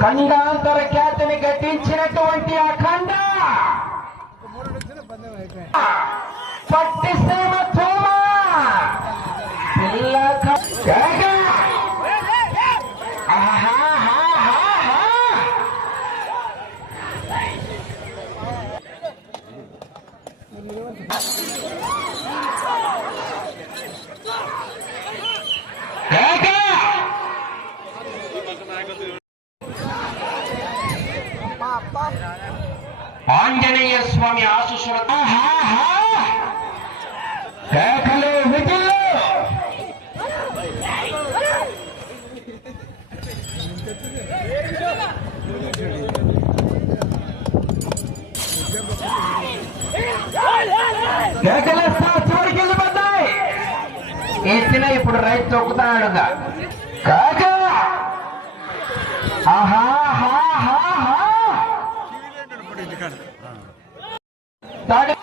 ఖండాంతర ఖ్యాతిని గట్టించినటువంటి అఖండ పట్టిసీమ తూమ పిల్ల క- కేక. ఆహాహాహాహా. కేక. ఆంజనేయ స్వామి ఆశీస్సులు ఆహాహా. కేకలు విధులు! కేకలేస్తా చివరికి వెళ్ళిపోతాయి! ఇప్పుడు రైతు తొక్కుతాడుగా కాక! ఆహా! தாடி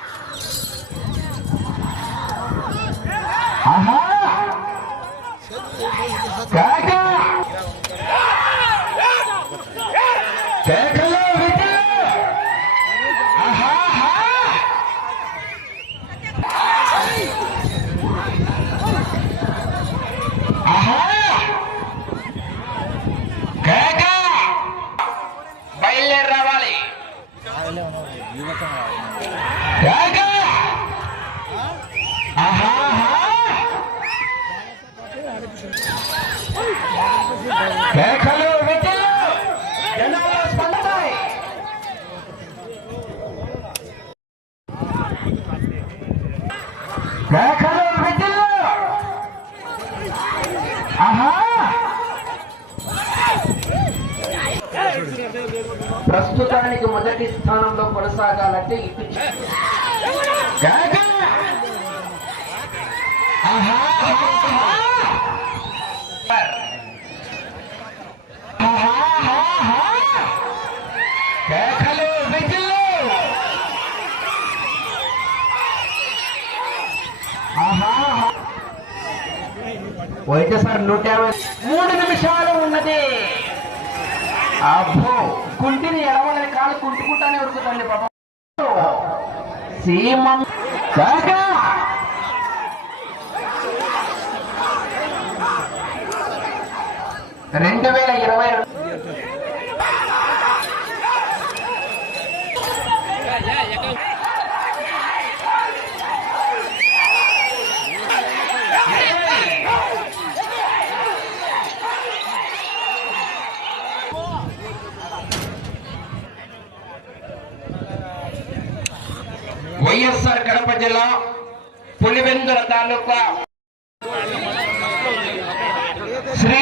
వైద్య సార్ నూట యాభై మూడు నిమిషాలు ఉన్నది. అబ్బో కుంటిని ఎడవలని కాలు కుంటుకుంటానే ఉరుకుతుంది పాపం. సీమం. రెండు వేల ఇరవై వైఎస్ఆర్ కడప జిల్లా పులివెందుల తాలూకా శ్రీ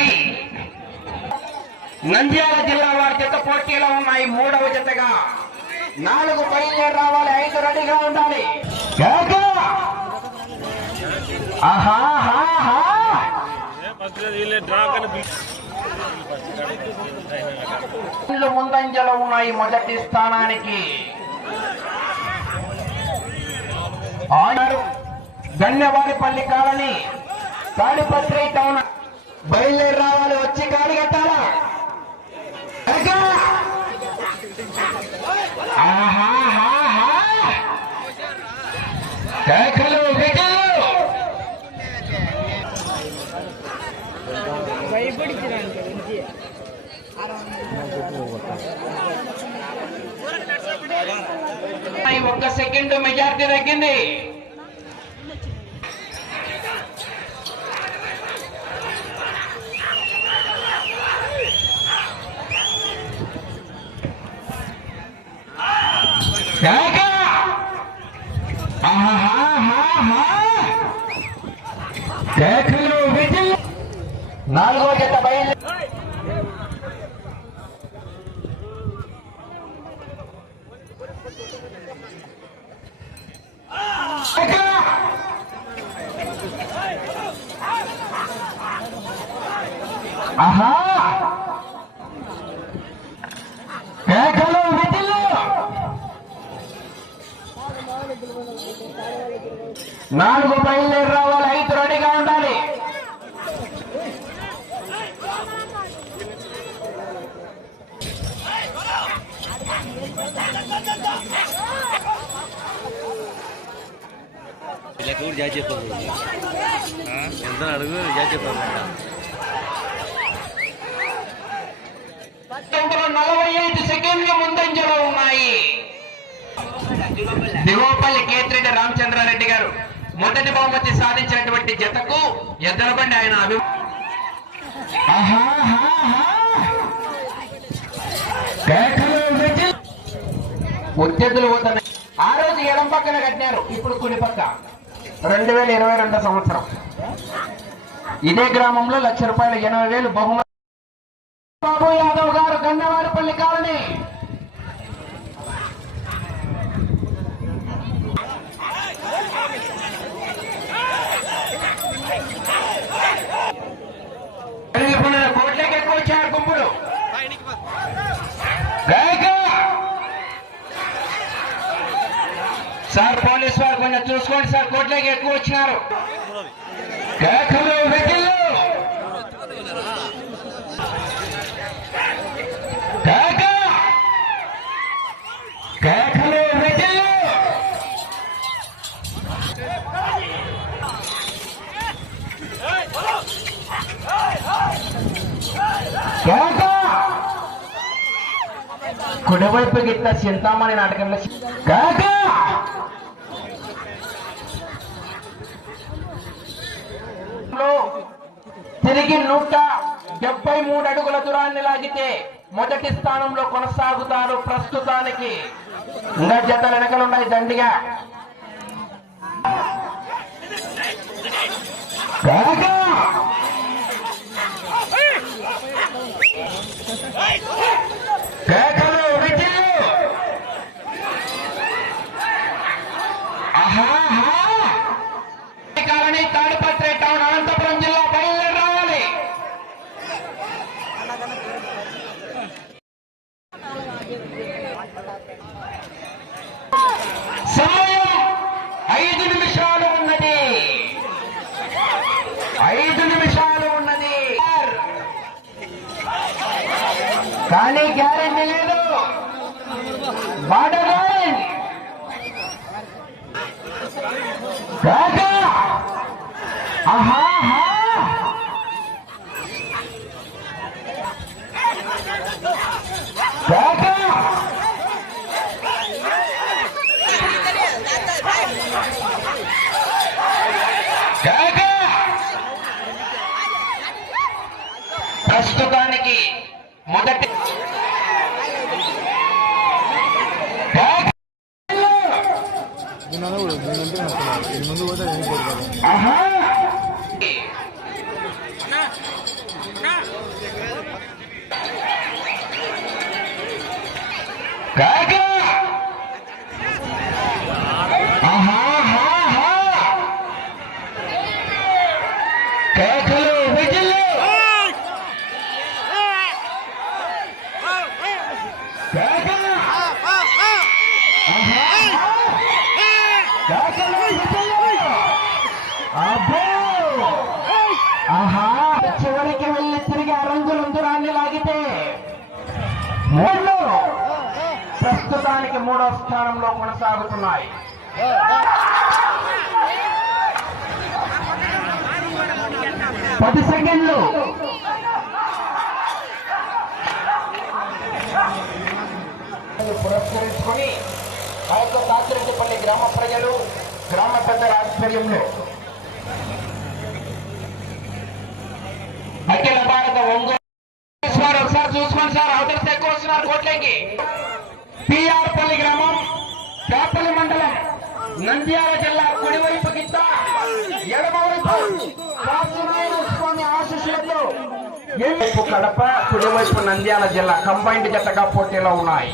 నంద్యాల జిల్లా వారి జత పోటీలో ఉన్నాయి. మూడవ జతగా నాలుగు బయలుదేరి రావాలి. ఐదు రెడీగా ఉండాలి. ముందంజలో ఉన్నాయి. మొదటి స్థానానికి ఆనాడు గన్నవారిపల్లి కాలనీ తాడిపత్రి టౌన్ బయలుదేరి రావాలి వచ్చి గాడి కట్టాలా ఎగా! ఆహాహాహా! కేకలు ఒక్క సెకండ్ మెజార్టీ తగ్గింది. నాలుగో జత బయలు నాలుగు బయలుదేరి రావాలి ఐదు రెడీగా ఉండాలి. ఇలా జాయి చెప్పదు ఎంత అడుగు జాయి చెప్పాలి దిగోపల్లి కేతిరెడ్డి రామచంద్రారెడ్డి గారు మొదటి బహుమతి సాధించినటువంటి జతకు ఎద్దరబండి ఆయన అభి ఒత్తిడులు పోతున్నాయి. ఆ రోజు ఎడం పక్కన కట్టినారు ఇప్పుడు కుడి పక్క. రెండు వేల ఇరవై రెండో సంవత్సరం. ఇదే గ్రామంలో లక్ష రూపాయల ఎనభై వేలు బహుమతి బాబు యాదవ్ గారు గన్నవారిపల్లి కాలనీ కోట్లకి ఎక్కువ వచ్చారు గుంపులు గాయక సార్ పోలీస్ వారు కొంచెం చూసుకోండి సార్ కోట్లకి ఎక్కువ వచ్చినారు కేకలు వెకిళ్ళు కేక కేకలు వెకిళ్ళు కేక కుడివైపు గిట్ల చింతామణి నాటకంలో తిరిగి నూట డెబ్బై మూడు అడుగుల దూరాన్ని లాగితే మొదటి స్థానంలో కొనసాగుతారు ప్రస్తుతానికి. ఇంకా జత వెనకలున్నాయి దండిగా. కాగా. కేకలు విజిల్లు. ఆహాహా. కాలనీ తాడిపత్రి టౌన్ అనంతపురం జిల్లా బయలుదేరి రావాలి సమయం ఐదు నిమిషాలు ఉన్నది ఐదు నిమిషాలు ఉన్నది కానీ గ్యారెంటీ లేదు బాడగాన్ కాకా ఆహా కాకా చివరికి వెళ్ళి తిరిగి అరంగులు దూరాన్ని లాగితే మూడు ప్రస్తుతానికి మూడో స్థానంలో కొనసాగుతున్నాయి. పది సెకండ్లు. పురస్కరించుకొని ఆ యొక్క తాతిరెడ్డిపల్లి గ్రామ ప్రజలు గ్రామ పెద్దల ఆధ్వర్యంలో. అఖిల భారత ఒంగోలు. సార్ ఒకసారి చూసుకోండి సార్ అవతల ఎక్కువ వస్తున్నారు కోట్లకి. పిఆర్పల్లి గ్రామం చేపల్లి మండలం నంద్యాల జిల్లా కుడివైపు గిద్ద ఎడమవైపు స్వామి ఆశీస్సులతో వైపు కడప కుడివైపు నంద్యాల జిల్లా కంబైన్డ్ జతగా పోటీలో ఉన్నాయి.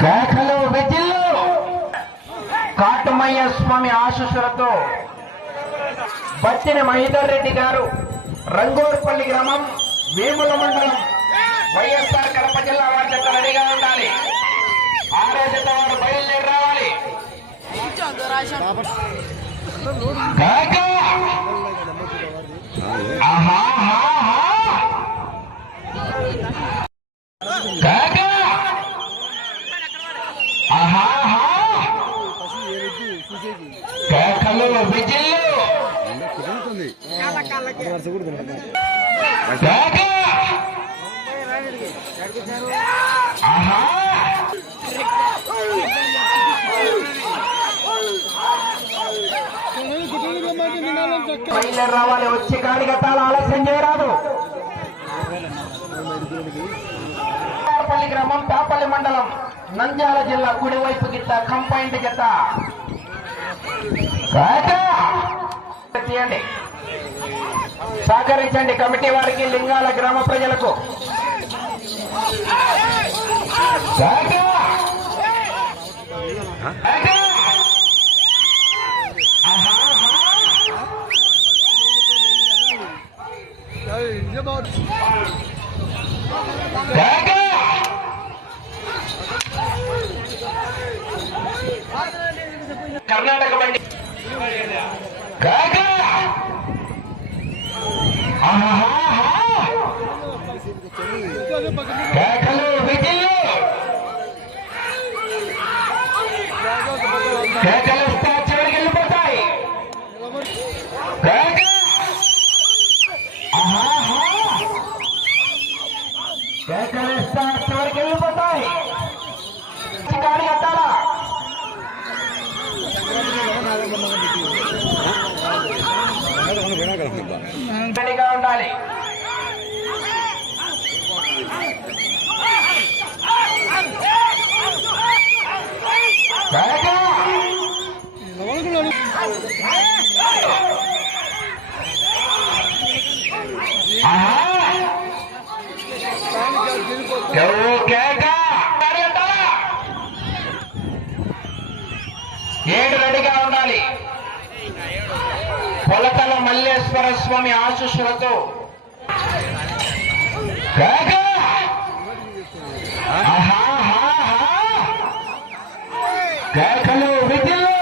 కేకలు వెజిల్లు కాటమయ్య స్వామి ఆశీస్సులతో బత్తిన మహిధర్ రెడ్డి గారు రంగూరుపల్లి గ్రామం వేముల మండలం వైఎస్ఆర్ కడప జిల్లా వారి జత రెడీగా ఉండాలి. ఆరో జత వారు బయలుదేరి రావాలి కేక. ఆహాహాహా. కేక. కేక! ఆహా! బయలుదేరి రావాలి వచ్చి కాడి కట్టాలి ఆలస్యం చేయరాదు. పల్లి గ్రామం పేపల్లి మండలం నంద్యాల జిల్లా కుడివైపు గిత్త కంపైండ్ గిత్త తీయండి. సహకరించండి కమిటీ వారికి లింగాల గ్రామ ప్రజలకు. కేక! కేక! ఆహా, ఆహా. కేక! కర్ణాటక బండి కేక! ఆహాహా! కేకలు విజిల్లు కేకలు ఇస్తే చివరికి వెళ్ళిపోతాయి కేక! ఆహాహా! కేకలు ఇస్తే చివరికి వెళ్ళిపోతాయి కాడి కట్టాలా రెడీగా ఉండాలి కేక! ఆహా! ఎవరు కేక? కాడి కట్టాలా? ఏడు రెడీగా ఉండాలి. పొలతల మల్లేశ్వర స్వామి ఆశీస్సులతో! ఆహాహాహా! కేకలు విధులు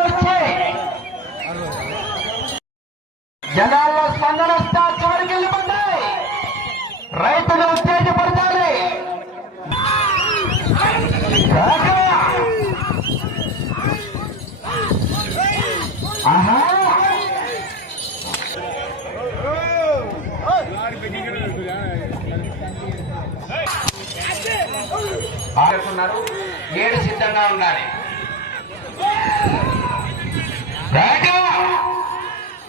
వచ్చి జనాల్లో స్పందన వస్తే చివరికి వెళ్ళిపోతాయి రైతులు ఉత్తేజపరచాలి. ఆహా! ఆడుతున్నారు. ఏడు సిద్ధంగా ఉండాలి.